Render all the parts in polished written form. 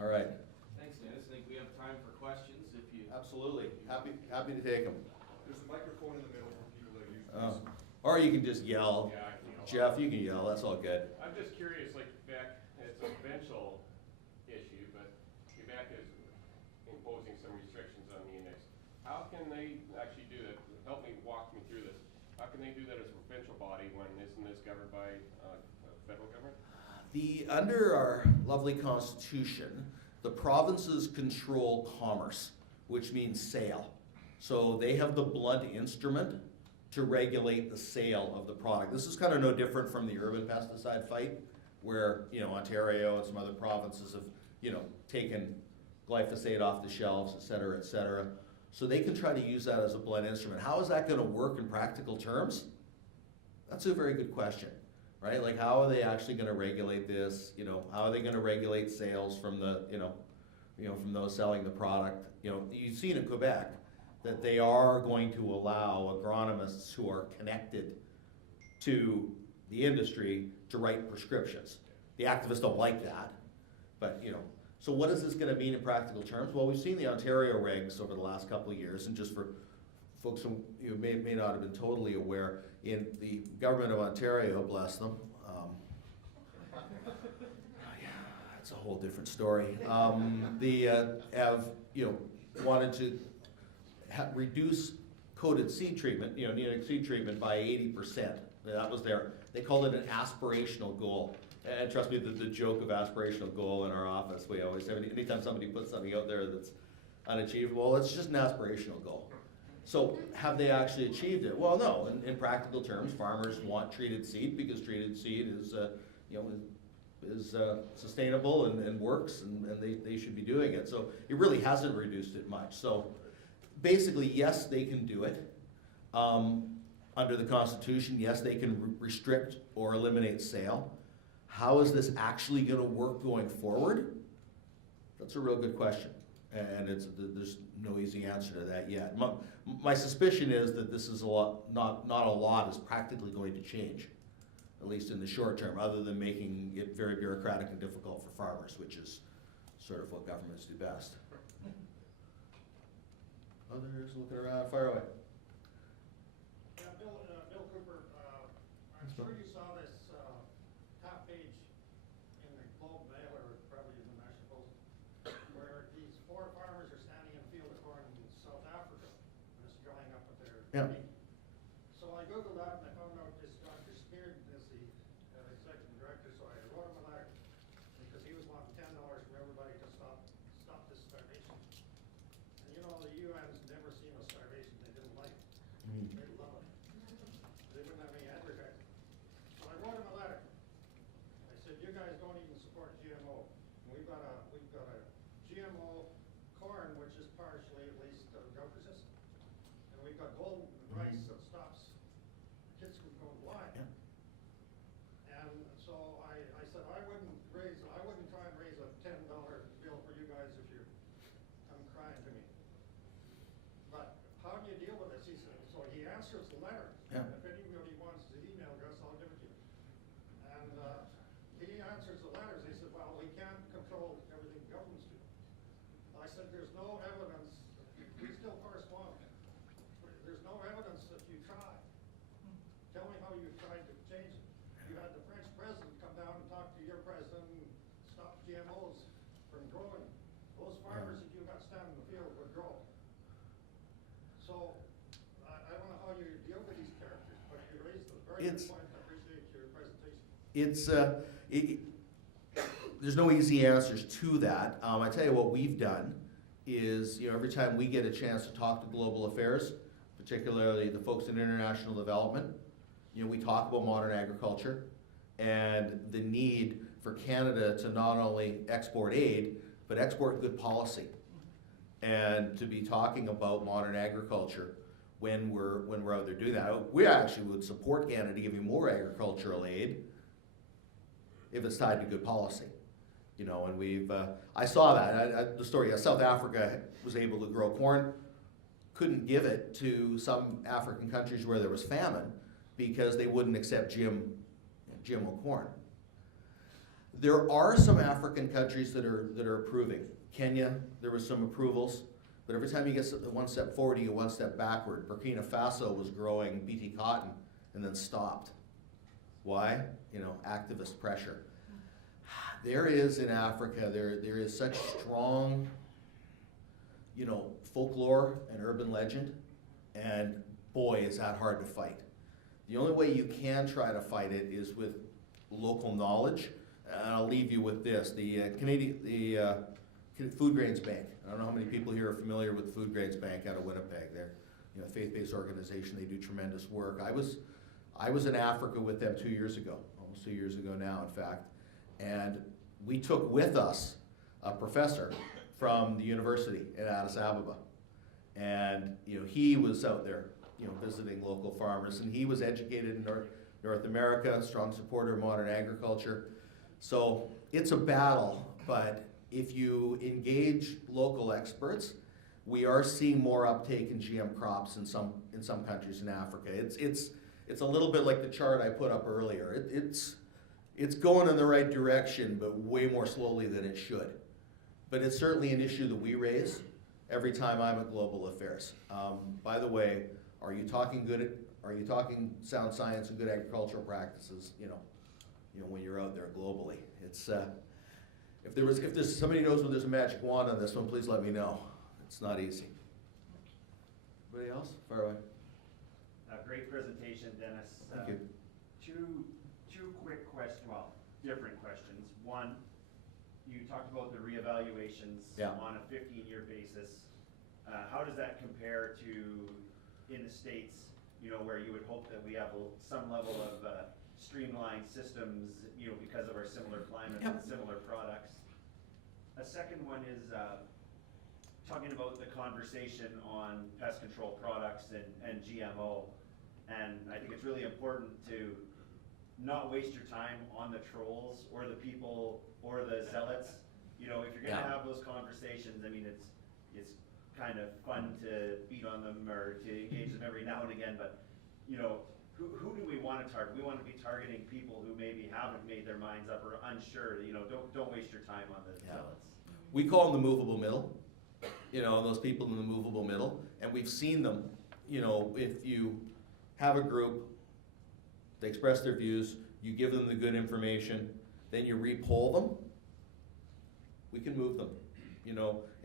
All right. Thanks, Dennis. I think we have time for questions if you. Absolutely. Happy to take them. There's a microphone in the middle for people that use this. Or you can just yell. Yeah, I can yell. Jeff, you can yell. That's all good. I'm just curious, like Quebec, it's a provincial issue, but Quebec is imposing some restrictions on the index. How can they actually do that? Help me walk me through this. How can they do that as a provincial body when isn't this governed by federal government? Under our lovely constitution, the provinces control commerce, which means sale. So they have the blunt instrument to regulate the sale of the product. This is kind of no different from the urban pesticide fight, where Ontario and some other provinces have taken glyphosate off the shelves, et cetera, et cetera. So they can try to use that as a blunt instrument. How is that going to work in practical terms? That's a very good question, right? Like, how are they actually going to regulate this? How are they going to regulate sales from the from those selling the product? You've seen in Quebec that they are going to allow agronomists who are connected to the industry to write prescriptions. The activists don't like that, but so what is this going to mean in practical terms? Well, we've seen the Ontario regs over the last couple of years, and just for folks who may not have been totally aware, in the government of Ontario, bless them, that's a whole different story. They have wanted to reduce coated seed treatment, neonic seed treatment by 80%. That was they called it an aspirational goal. And trust me, the joke of aspirational goal in our office, we always say, anytime somebody puts something out there that's unachievable, it's just an aspirational goal. So have they actually achieved it? Well, no. In practical terms, farmers want treated seed because treated seed is sustainable and works, and they should be doing it. So it really hasn't reduced it much. So basically, yes, they can do it. Under the Constitution, yes, they can restrict or eliminate sale. How is this actually going to work going forward? That's a real good question, and there's no easy answer to that yet. My suspicion is that this is not a lot is practically going to change, at least in the short term, other than making it very bureaucratic and difficult for farmers, which is sort of what governments do best. Others looking around, fire away. Yeah, Bill Cooper, I'm sure you saw this top page in the Globe Mail, or probably in the National Post, where these four farmers are standing in a field of corn in South Africa, and it's drying up with their meat. So I Googled that and I found out this Dr. Spearn is the executive director, so I wrote him a letter, because he was wanting $10 from everybody to stop this starvation. And the UN's never seen a starvation they didn't like. They love it. They wouldn't have any advertising. So I wrote him a letter. I said, you guys don't even support GMO. And we've got a GMO corn, which is partially at least drought resistant. And we've got golden rice that stops kids from going blind. Yeah. And so I said, I wouldn't try and raise a $10 bill for you guys if you come crying to me. But how do you deal with this? He said, so he answers the letter. Yeah. If anybody wants his email address, I'll give it to you. And he answers the letters. He said, well, we can't control everything governments do. I said, there's no evidence. We still correspond. There's no evidence that you tried. Tell me how you tried to change it. You had the French president come down and talk to your president and stop GMOs from growing. Those farmers that you got standing in the field would grow. So I don't know how you deal with these characters, but you raised a very good point. I appreciate your presentation. There's no easy answers to that. I tell you what we've done is, every time we get a chance to talk to global affairs, particularly the folks in international development, we talk about modern agriculture and the need for Canada to not only export aid, but export good policy. And to be talking about modern agriculture when we're out there doing that. We actually would support Canada giving more agricultural aid if it's tied to good policy. And we've, I saw that, the story, South Africa was able to grow corn, couldn't give it to some African countries where there was famine because they wouldn't accept GMO corn. There are some African countries that are approving. Kenya, there was some approvals, but every time you get one step forward, you get one step backward. Burkina Faso was growing BT cotton and then stopped. Why? Activist pressure. There is in Africa, there is such strong, folklore and urban legend, and boy, is that hard to fight. The only way you can try to fight it is with local knowledge. And I'll leave you with this: the Food Grains Bank. I don't know how many people here are familiar with the Food Grains Bank out of Winnipeg. They're a faith-based organization. They do tremendous work. I was in Africa with them 2 years ago, almost 2 years ago now, in fact, and we took with us a professor from the university in Addis Ababa, and he was out there, visiting local farmers, and he was educated in North America, strong supporter of modern agriculture. So it's a battle, but if you engage local experts, we are seeing more uptake in GM crops in some countries in Africa. It's a little bit like the chart I put up earlier. It's going in the right direction, but way more slowly than it should. But it's certainly an issue that we raise every time I'm at Global Affairs. By the way, are you talking sound science and good agricultural practices? When you're out there globally, it's if there's somebody knows when there's a magic wand on this one, please let me know. It's not easy. Anybody else? Fire away. Great presentation, Dennis. Thank you. Two quick questions, different questions. One, you talked about the reevaluations on a 15-year basis. How does that compare to in the States, where you would hope that we have some level of streamlined systems, because of our similar climate and similar products? A second one is talking about the conversation on pest control products and GMO. And I think it's really important to not waste your time on the trolls or the people or the zealots. If you're gonna have those conversations, it's kind of fun to beat on them or to engage them every now and again, but who do we want to target? We want to be targeting people who maybe haven't made their minds up or unsure. Don't waste your time on the zealots. We call them the movable middle. Those people in the movable middle, and we've seen them. If you have a group, they express their views, you give them the good information, then you re-poll them, we can move them,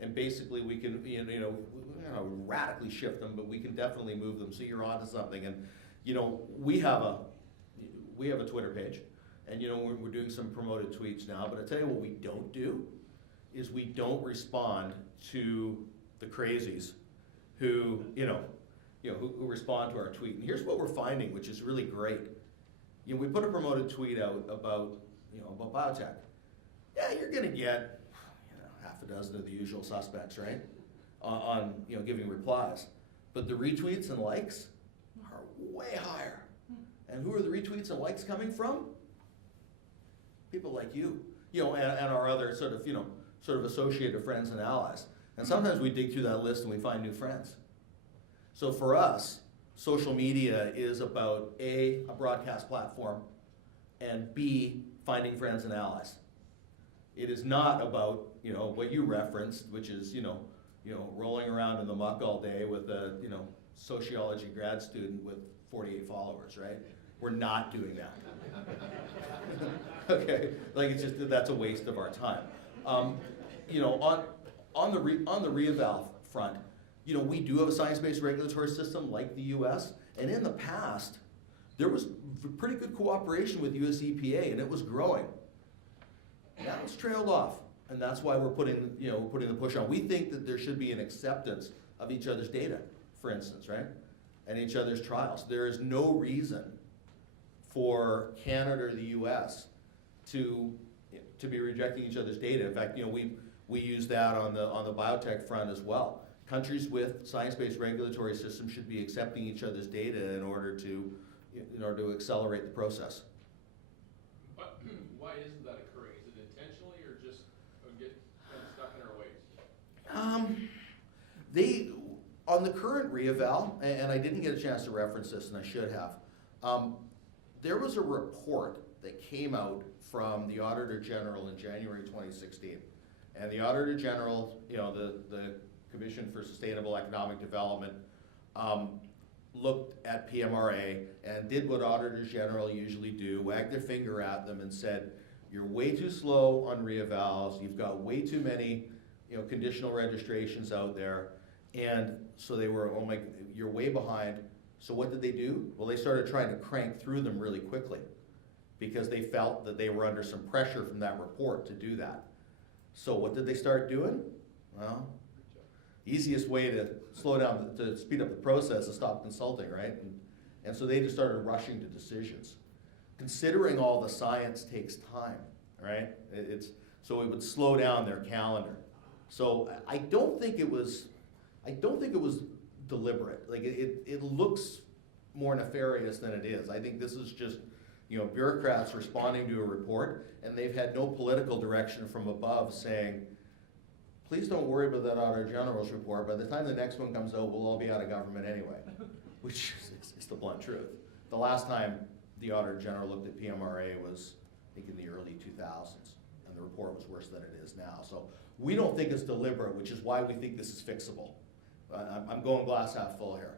and basically we can, radically shift them, but we can definitely move them. So you're onto something, and we have a Twitter page, and we're doing some promoted tweets now. But I tell you what, we don't do is we don't respond to the crazies who who respond to our tweet. And here's what we're finding, which is really great. We put a promoted tweet out about biotech. Yeah, you're gonna get half a dozen of the usual suspects, right? On giving replies. But the retweets and likes are way higher. And who are the retweets and likes coming from? People like you, and our other sort of associated friends and allies. And sometimes we dig through that list and we find new friends. So for us, social media is about A, a broadcast platform, and B, finding friends and allies. It is not about, what you referenced, which is, rolling around in the muck all day with a, sociology grad student with 48 followers, right? We're not doing that. Okay, it's just that's a waste of our time. On the reeval front, we do have a science-based regulatory system like the U.S., and in the past, there was pretty good cooperation with US EPA, and it was growing. Now it's trailed off, and that's why we're putting the push on. We think that there should be an acceptance of each other's data, for instance, right? And each other's trials. There is no reason for Canada or the U.S. to be rejecting each other's data. In fact, we use that on the biotech front as well. Countries with science-based regulatory systems should be accepting each other's data in order to accelerate the process. But why isn't that occurring? Is it intentionally or just get kind of stuck in our ways? On the current reeval, and I didn't get a chance to reference this, and I should have, there was a report that came out from the Auditor General in January 2016. And the Auditor General, you know, the Commission for Sustainable Economic Development, looked at PMRA and did what Auditors General usually do, wagged their finger at them and said, you're way too slow on reevals, you've got way too many, you know, conditional registrations out there. And so they were, oh my, you're way behind. So what did they do? Well, they started trying to crank through them really quickly because they felt that they were under some pressure from that report to do that. So what did they start doing? Well, easiest way to slow down, to speed up the process is stop consulting, right? And so they just started rushing to decisions. Considering all the science takes time, right? So it would slow down their calendar. So I don't think it was deliberate. Like it looks more nefarious than it is. I think this is just, you know, bureaucrats responding to a report, and they've had no political direction from above saying, please don't worry about that Auditor General's report. By the time the next one comes out, we'll all be out of government anyway, which is the blunt truth. The last time the Auditor General looked at PMRA was, I think, in the early 2000s, and the report was worse than it is now. So we don't think it's deliberate, which is why we think this is fixable. I'm going glass half full here.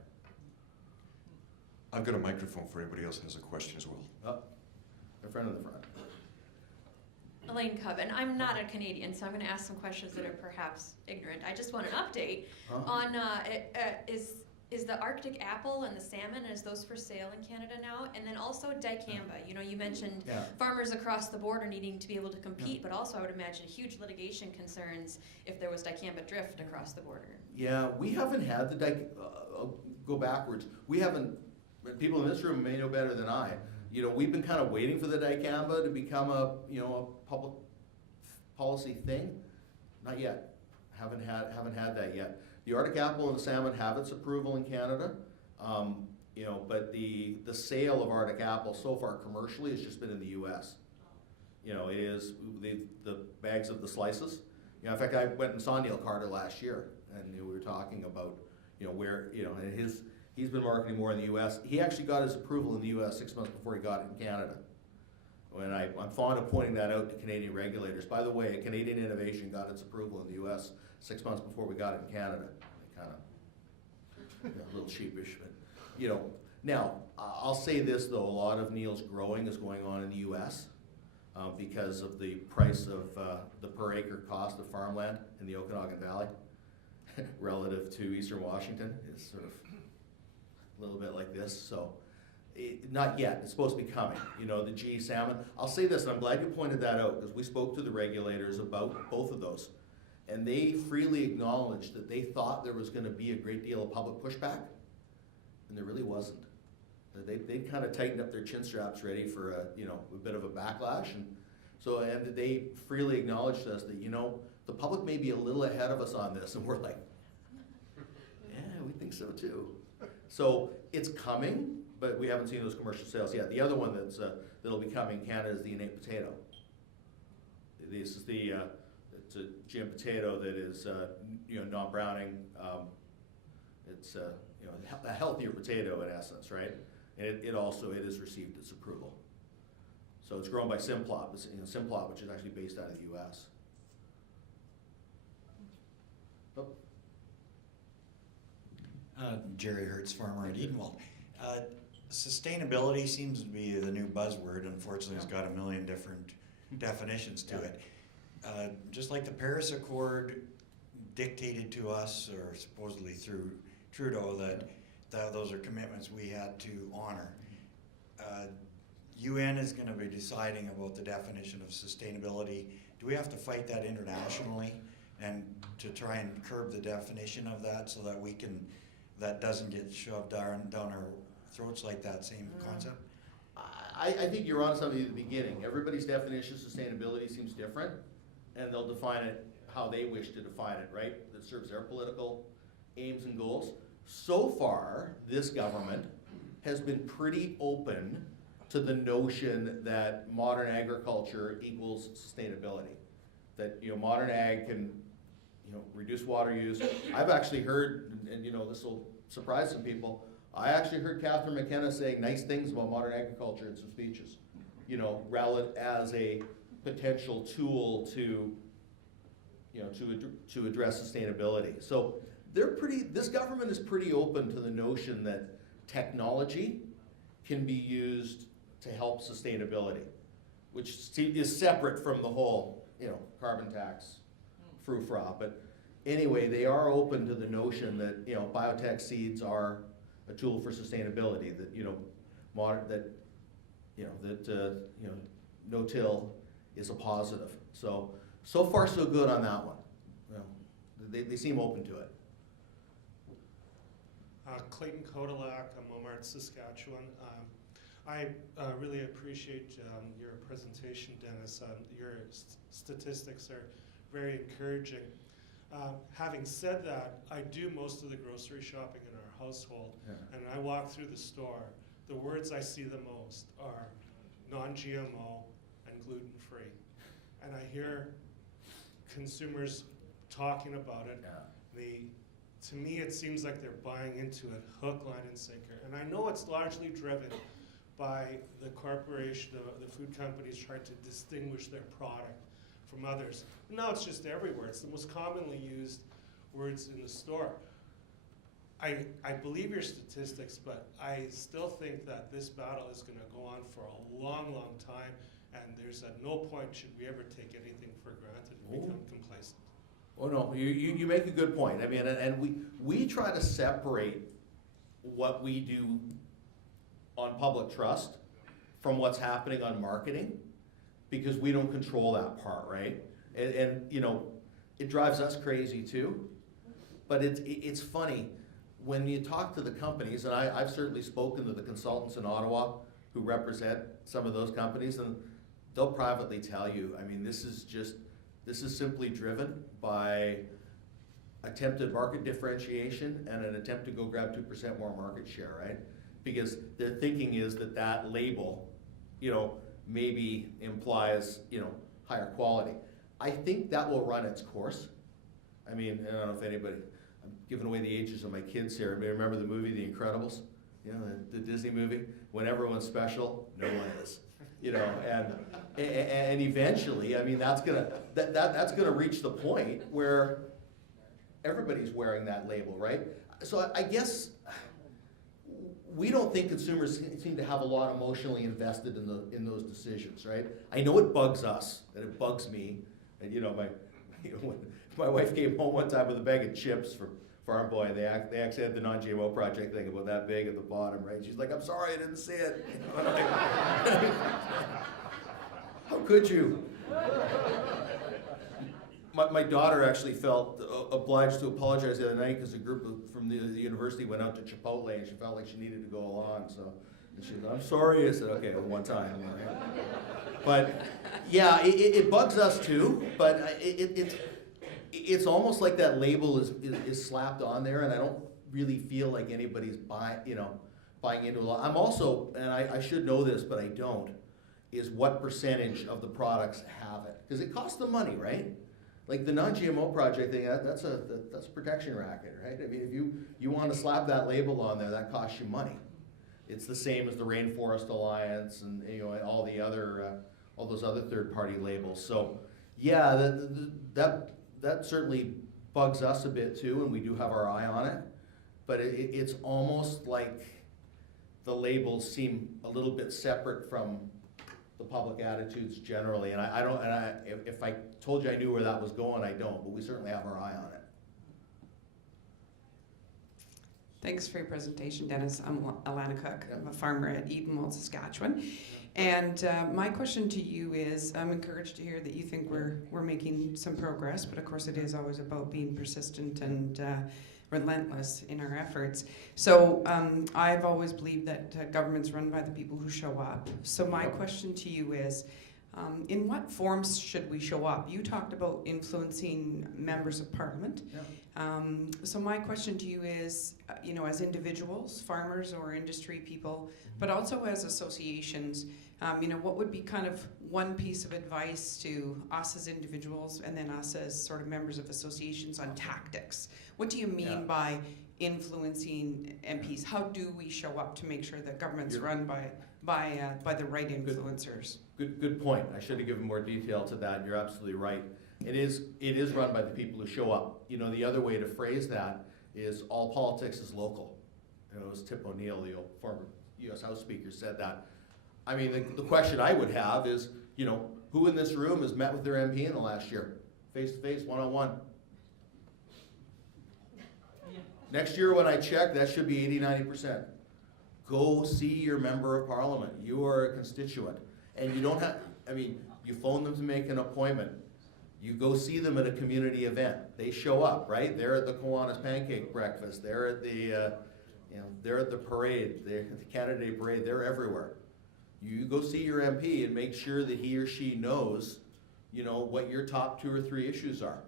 I've got a microphone for anybody else that has a question as well. Oh, the friend in the front. Elaine Cubbin. I'm not a Canadian, so I'm going to ask some questions that are perhaps ignorant. I just want an update on is the Arctic apple and the salmon, is those for sale in Canada now? And then also dicamba. You know, you mentioned farmers across the border needing to be able to compete, but also I would imagine huge litigation concerns if there was dicamba drift across the border. Yeah, we haven't had the I'll go backwards. We haven't. People in this room may know better than I. You know, we've been kind of waiting for the dicamba to become a public policy thing. Not yet. Haven't had that yet. The Arctic apple and the salmon have its approval in Canada. You know, but the sale of Arctic apple so far commercially has just been in the U.S. You know, it is the bags of the slices. You know, in fact, I went and saw Neil Carter last year, and we were talking about, you know, where, you know, and he's been marketing more in the U.S. He actually got his approval in the U.S. 6 months before he got it in Canada. And I'm fond of pointing that out to Canadian regulators. By the way, a Canadian innovation got its approval in the U.S. 6 months before we got it in Canada. Kind of, a little sheepish, but, you know. Now, I'll say this though, a lot of Neil's growing is going on in the U.S. Because of the price of the per acre cost of farmland in the Okanagan Valley relative to Eastern Washington. It's sort of a little bit like this, so not yet. It's supposed to be coming. You know, the GE salmon. I'll say this, and I'm glad you pointed that out, because we spoke to the regulators about both of those, and they freely acknowledged that they thought there was going to be a great deal of public pushback, and there really wasn't. They kind of tightened up their chin straps, ready for a bit of a backlash, and they freely acknowledged to us that, you know, the public may be a little ahead of us on this, and we're like, yeah, we think so too. So it's coming, but we haven't seen those commercial sales yet. The other one that'll be coming in Canada is the innate potato. This is it's a GM potato that is non-browning. It's a healthier potato in essence, right? And it has received its approval. So it's grown by Simplot, Simplot, which is actually based out of the U.S. Jerry Hertz, farmer at Edenwald. Sustainability seems to be the new buzzword. Unfortunately, it's got a million different definitions to it. Just like the Paris Accord dictated to us, or supposedly through Trudeau, that those are commitments we had to honor. UN is going to be deciding about the definition of sustainability. Do we have to fight that internationally and to try and curb the definition of that so that that doesn't get shoved down our throats like that same concept? I think you're on something at the beginning. Everybody's definition of sustainability seems different, and they'll define it how they wish to define it, right? That serves their political aims and goals. So far, this government has been pretty open to the notion that modern agriculture equals sustainability. That, modern ag can, reduce water use. I've actually heard, and this will surprise some people, I actually heard Catherine McKenna saying nice things about modern agriculture in some speeches. as a potential tool to, to address sustainability. So this government is pretty open to the notion that technology can be used to help sustainability, which is separate from the whole, carbon tax, frou-fra. But anyway, they are open to the notion that, biotech seeds are a tool for sustainability, that, no-till is a positive. So far so good on that one. They seem open to it. Clayton Kodalak, Momart, Saskatchewan. I really appreciate your presentation, Dennis. Your statistics are very encouraging. Having said that, I do most of the grocery shopping in our household, and I walk through the store. The words I see the most are non-GMO and gluten-free. And I hear consumers talking about it. To me, it seems like they're buying into it hook, line, and sinker. And I know it's largely driven by the corporation, the food companies trying to distinguish their product from others. Now it's just everywhere. It's the most commonly used words in the store. I believe your statistics, but I still think that this battle is going to go on for a long, long time, and there's at no point should we ever take anything for granted and become complacent. Oh no, you make a good point. I mean, and we try to separate what we do on public trust from what's happening on marketing, because we don't control that part, right? And it drives us crazy too. But it's funny when you talk to the companies, and I've certainly spoken to the consultants in Ottawa who represent some of those companies, and they'll privately tell you, I mean, this is simply driven by attempted market differentiation and an attempt to go grab 2% more market share, right? Because their thinking is that label, maybe implies, higher quality. I think that will run its course. I mean, I don't know if anybody, I'm giving away the ages of my kids here. Anybody remember the movie, The Incredibles? The Disney movie? When everyone's special, no one is. And eventually, I mean, that's gonna reach the point where everybody's wearing that label, right? So I guess we don't think consumers seem to have a lot emotionally invested in those decisions, right? I know it bugs us, and it bugs me. And when my wife came home one time with a bag of chips for Farm Boy, and they actually had the non-GMO project thing about that big at the bottom, right? She's like, "I'm sorry, I didn't see it." And I'm like, how could you? My daughter actually felt obliged to apologize the other night because a group from the university went out to Chipotle, and she felt like she needed to go along. And she said, "I'm sorry." I said, "Okay, one time." Right? But yeah, it bugs us too. But it's almost like that label is slapped on there, and I don't really feel like anybody's buying into a lot. I'm also, and I should know this, but I don't, is what percentage of the products have it, because it costs them money, right? Like the non-GMO project thing, that's a protection racket, right? I mean, if you want to slap that label on there, that costs you money. It's the same as the Rainforest Alliance and all those other third-party labels. So yeah, that certainly bugs us a bit too, and we do have our eye on it. But it's almost like the labels seem a little bit separate from the public attitudes generally, and I don't. And if I told you I knew where that was going, I don't. But we certainly have our eye on it. Thanks for your presentation, Dennis. I'm Alana Cook. I'm a farmer at Edenwald, Saskatchewan. And my question to you is, I'm encouraged to hear that you think we're making some progress, but of course it is always about being persistent and relentless in our efforts. So I've always believed that government's run by the people who show up. So my question to you is, in what forms should we show up? You talked about influencing members of parliament. Yeah. So my question to you is, as individuals, farmers or industry people, but also as associations, what would be kind of one piece of advice to us as individuals and then us as sort of members of associations on tactics? What do you mean by influencing MPs? How do we show up to make sure that government's You're- run by the right influencers? Good point. I should have given more detail to that. You're absolutely right. It is run by the people who show up. You know, the other way to phrase that is all politics is local. You know, it was Tip O'Neill, the old former U.S. House Speaker, said that. I mean, the question I would have is, you know, who in this room has met with their MP in the last year? Face to face, one-on-one. Next year when I check, that should be 80-90%. Go see your member of parliament. You are a constituent. And you don't have, I mean, you phone them to make an appointment. You go see them at a community event. They show up, right? They're at the Kiwanis Pancake Breakfast. They're at the, they're at the parade. They're at the Canada Day Parade. They're everywhere. You go see your MP and make sure that he or she knows, you know, what your top 2 or 3 issues are.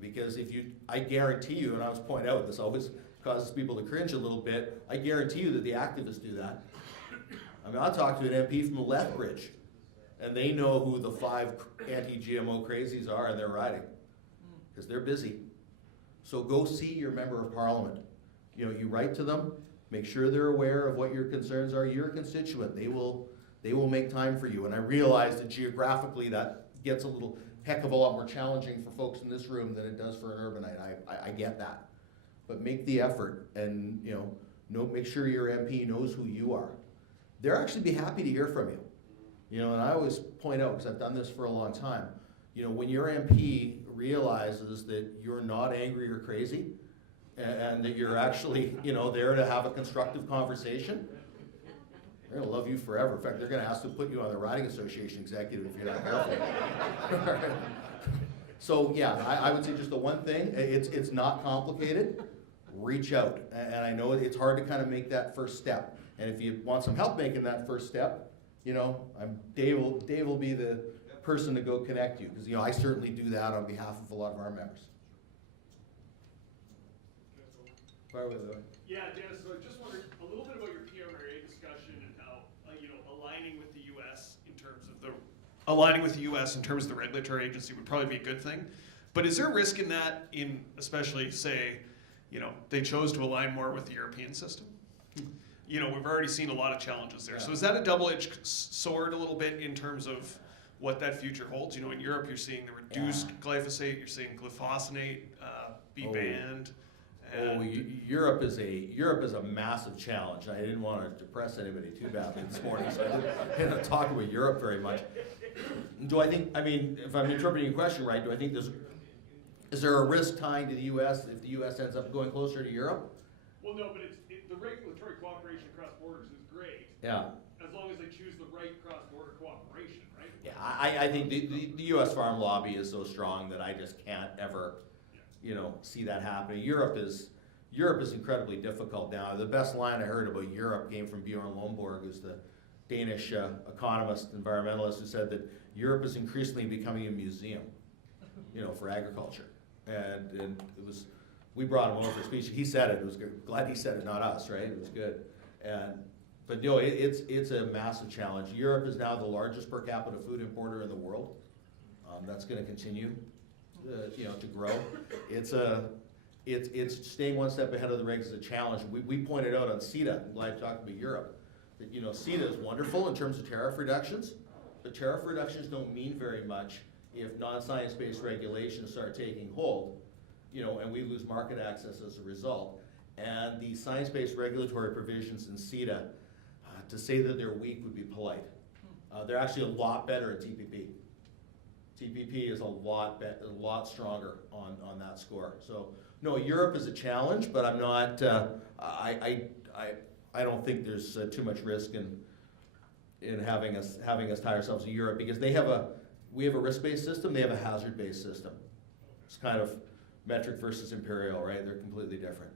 Because I guarantee you, and I was pointing out, this always causes people to cringe a little bit, I guarantee you that the activists do that. I mean, I'll talk to an MP from the Lethbridge, and they know who the 5 anti-GMO crazies are, and they're riding, because they're busy. So go see your member of parliament. You know, you write to them, make sure they're aware of what your concerns are. You're a constituent. They will make time for you. And I realize that geographically that gets a little heck of a lot more challenging for folks in this room than it does for an urbanite. I get that. But make the effort and, you know, make sure your MP knows who you are. They'll actually be happy to hear from you. You know, and I always point out, because I've done this for a long time, you know, when your MP realizes that you're not angry or crazy, and that you're actually, you know, there to have a constructive conversation, they're gonna love you forever. In fact, they're gonna ask to put you on the riding association executive if you're not careful. So yeah, I would say just the one thing, it's not complicated. Reach out, and I know it's hard to kind of make that first step. And if you want some help making that first step, you know, Dave will be the person to go connect you, because, you know, I certainly do that on behalf of a lot of our members. Fire away, Louis. Yeah, Dennis, so I just wondered a little bit about your PMRA discussion and how, aligning with the U.S. in terms of the regulatory agency would probably be a good thing. But is there a risk in that, especially, say, they chose to align more with the European system? We've already seen a lot of challenges there. Yeah. So is that a double-edged sword a little bit in terms of what that future holds? In Europe, you're seeing the reduced glyphosate, you're seeing glufosinate be banned. Europe is a massive challenge. I didn't want to depress anybody too badly this morning, so I didn't talk about Europe very much. If I'm interpreting your question right, do I think is there a risk tying to the U.S. if the U.S. ends up going closer to Europe? Well, no, but the regulatory cooperation across borders is great. Yeah. As long as they choose the right cross-border cooperation, right? Yeah, I think the U.S. farm lobby is so strong that I just can't ever, see that happening. Europe is incredibly difficult now. The best line I heard about Europe came from Bjorn Lomborg, who's the Danish economist, environmentalist, who said that Europe is increasingly becoming a museum, for agriculture. And we brought him over for a speech. He said it. It was good. Glad he said it, not us, right? It was good. But it's a massive challenge. Europe is now the largest per capita food importer in the world. That's going to continue, to grow. It's staying one step ahead of the regs is a challenge. We pointed out on CETA, I'm glad you talked about Europe, that CETA is wonderful in terms of tariff reductions, but tariff reductions don't mean very much if non-science-based regulations start taking hold, and we lose market access as a result. And the science-based regulatory provisions in CETA, to say that they're weak would be polite. They're actually a lot better at TPP. TPP is a lot stronger on that score. So no, Europe is a challenge, but I'm not. I don't think there's too much risk in having us tie ourselves to Europe, because we have a risk-based system. They have a hazard-based system. It's kind of metric versus imperial, right? They're completely different.